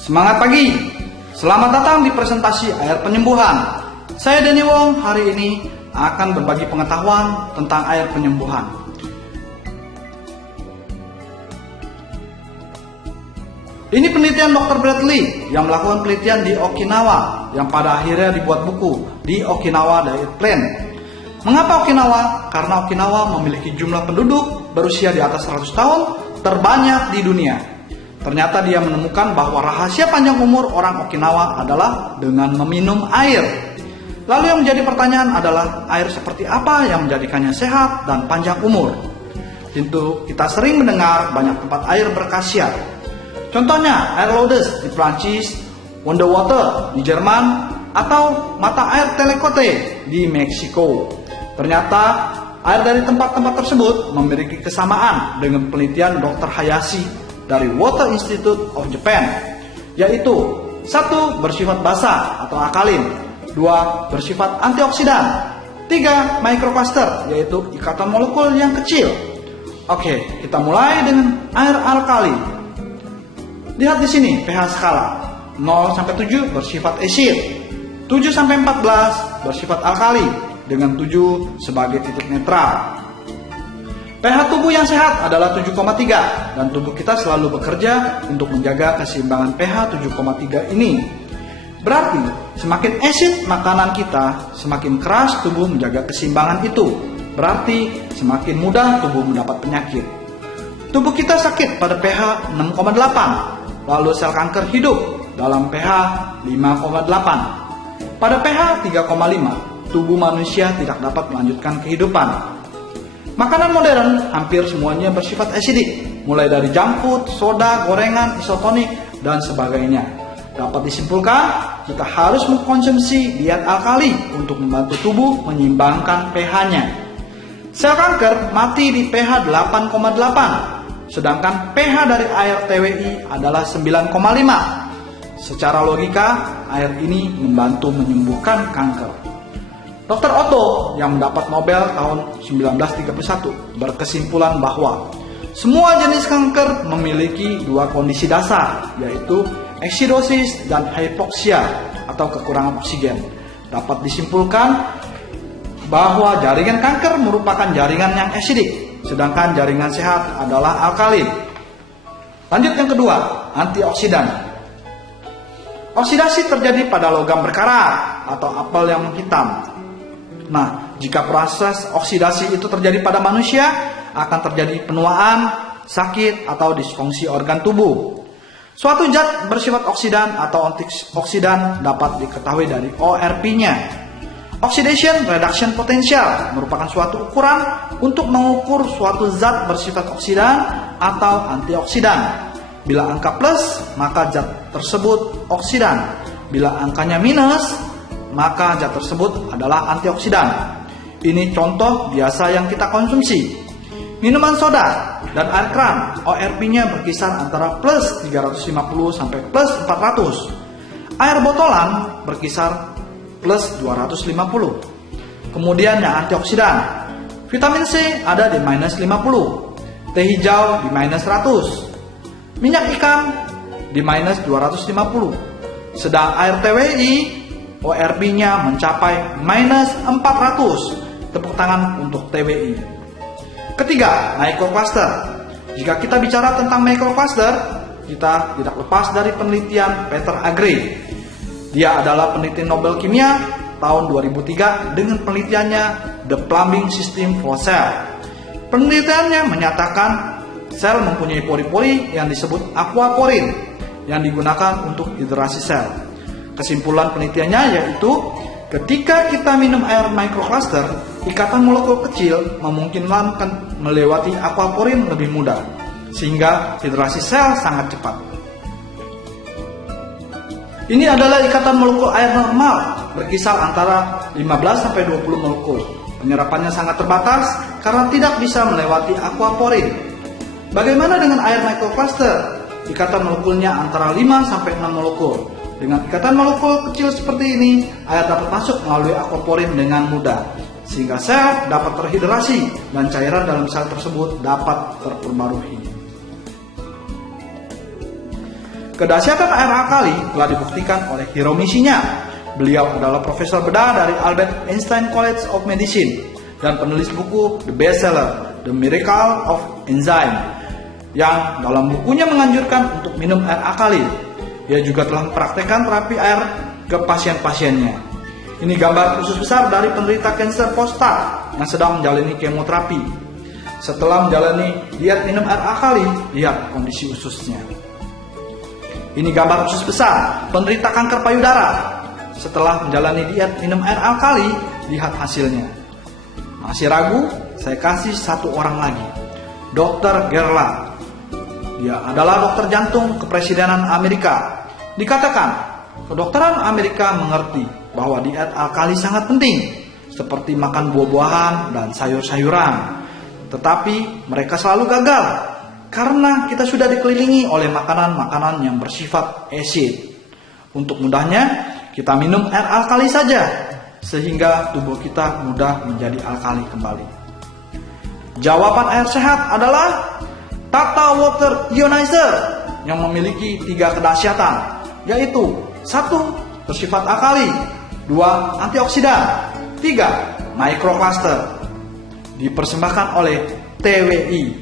Semangat pagi, selamat datang di presentasi air penyembuhan. Saya Denny Wong hari ini akan berbagi pengetahuan tentang air penyembuhan. Ini penelitian Dr. Bradley yang melakukan penelitian di Okinawa yang pada akhirnya dibuat buku di Okinawa Diet Plan. Mengapa Okinawa? Karena Okinawa memiliki jumlah penduduk berusia di atas 100 tahun terbanyak di dunia. Ternyata dia menemukan bahwa rahasia panjang umur orang Okinawa adalah dengan meminum air. Lalu yang menjadi pertanyaan adalah air seperti apa yang menjadikannya sehat dan panjang umur? Tentu kita sering mendengar banyak tempat air berkhasiat. Contohnya air Lourdes di Prancis, Wonderwater di Jerman, atau mata air Telecote di Meksiko. Ternyata air dari tempat-tempat tersebut memiliki kesamaan dengan penelitian Dr. Hayashi dari Water Institute of Japan, yaitu 1. Bersifat basa atau alkalin, 2. Bersifat antioksidan, 3. Microcluster, yaitu ikatan molekul yang kecil. Oke, kita mulai dengan air alkali. Lihat di sini pH skala 0 sampai 7 bersifat acid, 7 sampai 14 bersifat alkali dengan 7 sebagai titik netral. pH tubuh yang sehat adalah 7,3 dan tubuh kita selalu bekerja untuk menjaga keseimbangan pH 7,3 ini. Berarti semakin acid makanan kita, semakin keras tubuh menjaga keseimbangan itu. Berarti semakin mudah tubuh mendapat penyakit. Tubuh kita sakit pada pH 6,8, lalu sel kanker hidup dalam pH 5,8. Pada pH 3,5, tubuh manusia tidak dapat melanjutkan kehidupan. Makanan modern hampir semuanya bersifat asidik, mulai dari junk food, soda, gorengan, isotonik, dan sebagainya. Dapat disimpulkan, kita harus mengkonsumsi diet alkali untuk membantu tubuh menyeimbangkan pH-nya. Sel kanker mati di pH 8,8, sedangkan pH dari air TWI adalah 9,5. Secara logika, air ini membantu menyembuhkan kanker. Dr. Otto yang mendapat Nobel tahun 1931 berkesimpulan bahwa semua jenis kanker memiliki dua kondisi dasar, yaitu acidosis dan hypoxia atau kekurangan oksigen. Dapat disimpulkan bahwa jaringan kanker merupakan jaringan yang asidik, sedangkan jaringan sehat adalah alkalin. Lanjut yang kedua, antioksidan. Oksidasi terjadi pada logam berkarat atau apel yang menghitam. Nah, jika proses oksidasi itu terjadi pada manusia, akan terjadi penuaan, sakit, atau disfungsi organ tubuh. Suatu zat bersifat oksidan atau antioksidan dapat diketahui dari ORP-nya. Oxidation Reduction Potential merupakan suatu ukuran untuk mengukur suatu zat bersifat oksidan atau antioksidan. Bila angka plus, maka zat tersebut oksidan. Bila angkanya minus, maka zat tersebut adalah antioksidan. Ini contoh biasa yang kita konsumsi. Minuman soda dan air kran, ORP-nya berkisar antara plus 350 sampai plus 400. Air botolan berkisar plus 250. Kemudian yang antioksidan, vitamin C ada di minus 50, teh hijau di minus 100, minyak ikan di minus 250. Sedang air TWI ORP-nya mencapai minus 400. Tepuk tangan untuk TWI. Ketiga, microcluster. Jika kita bicara tentang microcluster, kita tidak lepas dari penelitian Peter Agre. Dia adalah peneliti Nobel Kimia tahun 2003 dengan penelitiannya The Plumbing System for Cell. Penelitiannya menyatakan sel mempunyai pori-pori yang disebut aquaporin yang digunakan untuk hidrasi sel. Kesimpulan penelitiannya yaitu ketika kita minum air microcluster, ikatan molekul kecil memungkinkan melewati aquaporin lebih mudah, sehingga hidrasi sel sangat cepat. Ini adalah ikatan molekul air normal, berkisar antara 15-20 molekul. Penyerapannya sangat terbatas karena tidak bisa melewati aquaporin. Bagaimana dengan air microcluster? Ikatan molekulnya antara 5-6 molekul. Dengan ikatan molekul kecil seperti ini, air dapat masuk melalui aquaporin dengan mudah, sehingga sel dapat terhidrasi dan cairan dalam sel tersebut dapat terperbarui. Kedahsyatan air alkali telah dibuktikan oleh Hiromishima. Beliau adalah profesor bedah dari Albert Einstein College of Medicine dan penulis buku The Bestseller The Miracle of Enzyme, yang dalam bukunya menganjurkan untuk minum air alkali. Ia juga telah mempraktekkan terapi air ke pasien-pasiennya. Ini gambar usus besar dari penderita kanker prostat yang sedang menjalani kemoterapi. Setelah menjalani diet minum air alkali, lihat kondisi ususnya. Ini gambar usus besar penderita kanker payudara. Setelah menjalani diet minum air alkali, lihat hasilnya. Masih ragu? Saya kasih satu orang lagi, Dr. Gerlach. Dia adalah dokter jantung kepresidenan Amerika. Dikatakan, kedokteran Amerika mengerti bahwa diet alkali sangat penting, seperti makan buah-buahan dan sayur-sayuran. Tetapi mereka selalu gagal karena kita sudah dikelilingi oleh makanan-makanan yang bersifat asid. Untuk mudahnya, kita minum air alkali saja, sehingga tubuh kita mudah menjadi alkali kembali. Jawaban air sehat adalah Tata Water Ionizer yang memiliki 3 kedahsyatan, yaitu 1. Bersifat alkali, 2. Antioksidan, 3. Microcluster. Dipersembahkan oleh TWI.